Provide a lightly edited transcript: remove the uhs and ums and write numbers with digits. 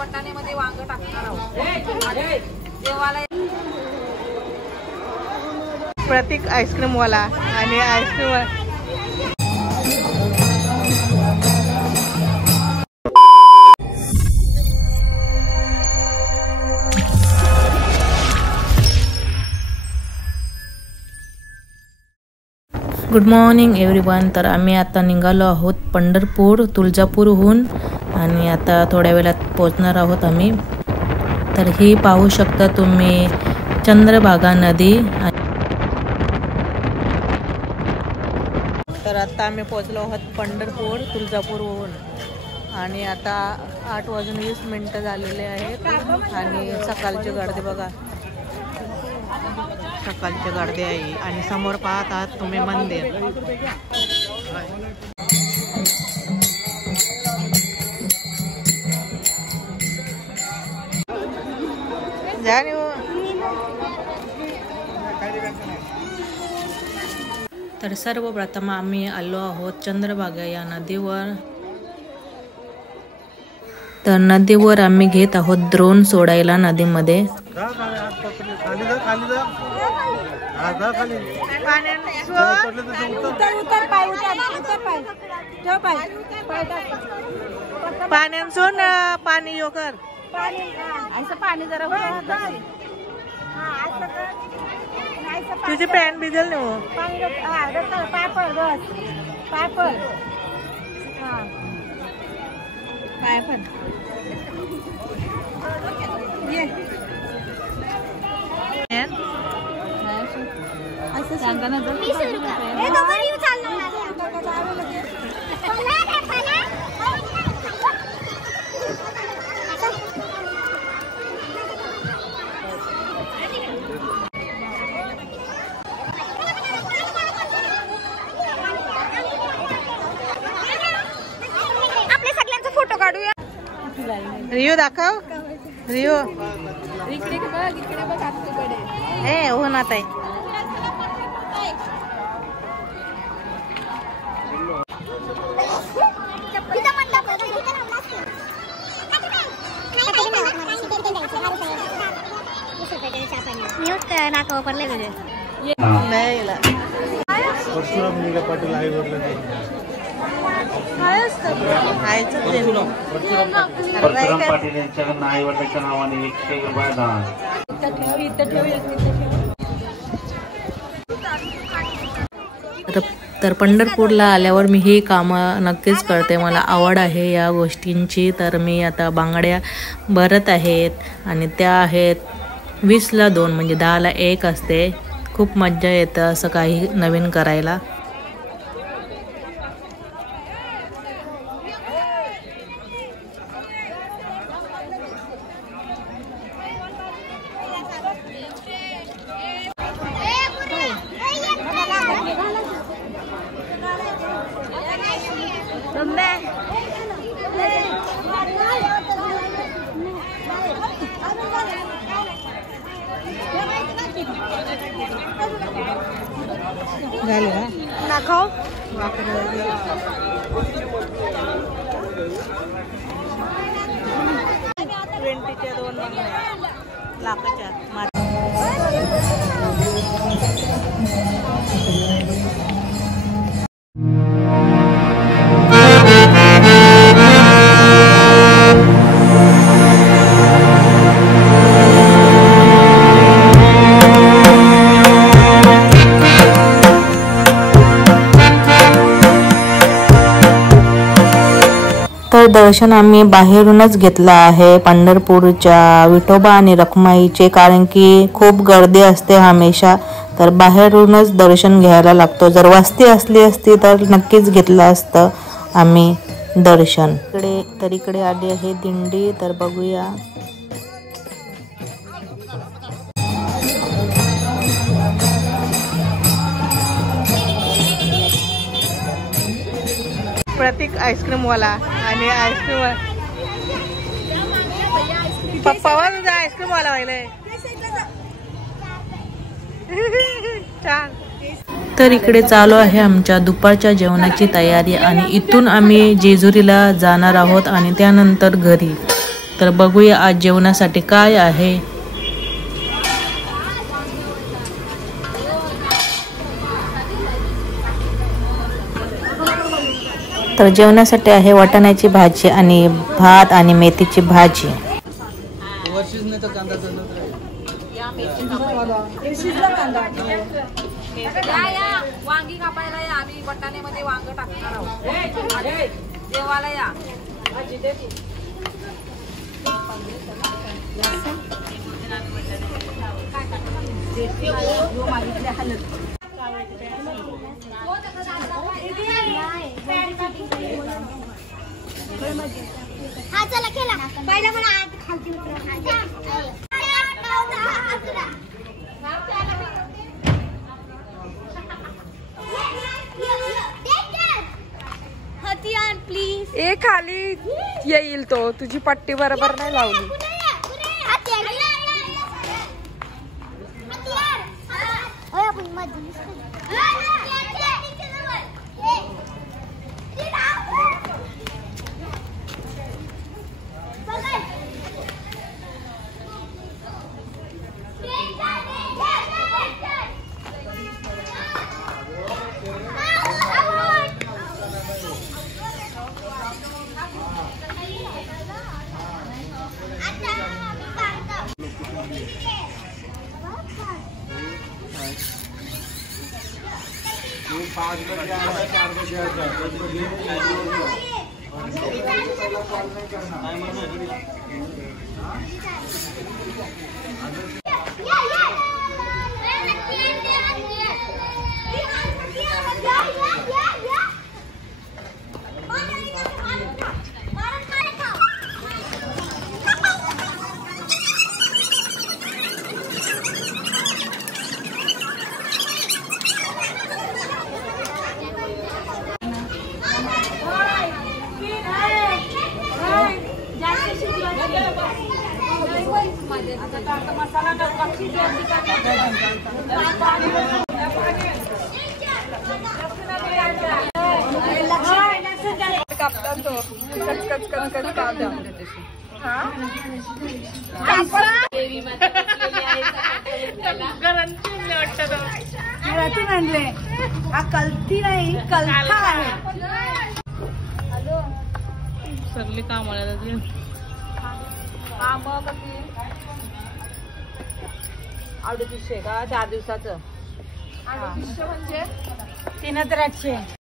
वाटाण्यामध्ये वांग टाकणार आहोत जेवायला। प्रतीक आईस्क्रीम वाला आणि आईस्क्रीम गुड मॉर्निंग एव्हरीवन। तर आम्ही आता निघालो आहोत पंढरपूर तुळजापूरहून आणि आता थोड्या वेळात पोहोचणार आहोत आम्ही। तर ही पाहू शकता तुम्ही चंद्रभागा नदी। तर आता आम्ही पोहोचलो आहोत पंढरपूर तुळजापूरहून आणि आता 8:20 झालेले आहेत आणि सकाळची गर्दी बघा, सकाळची गर्दी आहे आणि समोर पाहत आहात तुम्ही मंदिर। तर सर्वप्रथम आम्ही आलो आहोत चंद्रभागा या नदीवर। तर नदीवर आम्ही घेत आहोत ड्रोन सोडायला नदीमध्ये। पाण्यातून पाणी योकर असं पाणी जरा तुझी पॅन भिजल नाही पायपल बस पायपल पायपल ये असं सांगा ना रिओ दाखव रिओ इकडे बघ आतकडे ए हो ना ताई। नाकावर पडले म्हणजे पाटील यांच्या नावाने 100 रुपये दान। तर पंढरपूरला आल्यावर मी ही कामं नक्कीच करते, मला आवड आहे या गोष्टींची। तर मी आता बांगड्या भरत आहेत आणि त्या आहेत 20ला 2 म्हणजे 10ला 1 असते। खूप मज्जा येतं असं काही नवीन करायला। दाखव च्या 2 लाखाच्या तर दर्शन आम्ही बाहेरूनच घेतलं आहे पंढरपूरच्या विठोबा आणि रखुमाईचे, कारण की खूप गर्दी असते हमेशा। तर बाहेरूनच दर्शन घ्यायला लागतो। जर वस्ती असली असती तर नक्कीच घेतलं असतं आम्ही दर्शन। इकडे आली आहे दिंडी, तर बघूया। प्रतीक आईस्क्रीम वाला आणि आईस्क्रीम पप्पा तुझा आईस्क्रीम वाला व्हायलाय छान। तर इकडे चालू आहे आमच्या दुपारच्या जेवणाची तयारी आणि इथून आम्ही जेजुरीला जाणार आहोत आणि त्यानंतर घरी। तर बघूया आज जेवणासाठी काय आहे. तर जेवणासाठी आहे वाटाण्याची भाजी आणि भात आणि मेथीची भाजी. या वांगी कापायला या. आम्ही वाटाण्यामध्ये वांग टाकणार आहोत. जेवायला या. हा चला खेळा. पहिला मला आत खालती उतरव. हथियार प्लीज. ए खाली येईल तो. तुझी पट्टी बरोबर नाही लावली. कल्ती नाही कल्था आहे. सगळी कामाला आवडीचे का 4 दिवसाचं. म्हणजे 3,800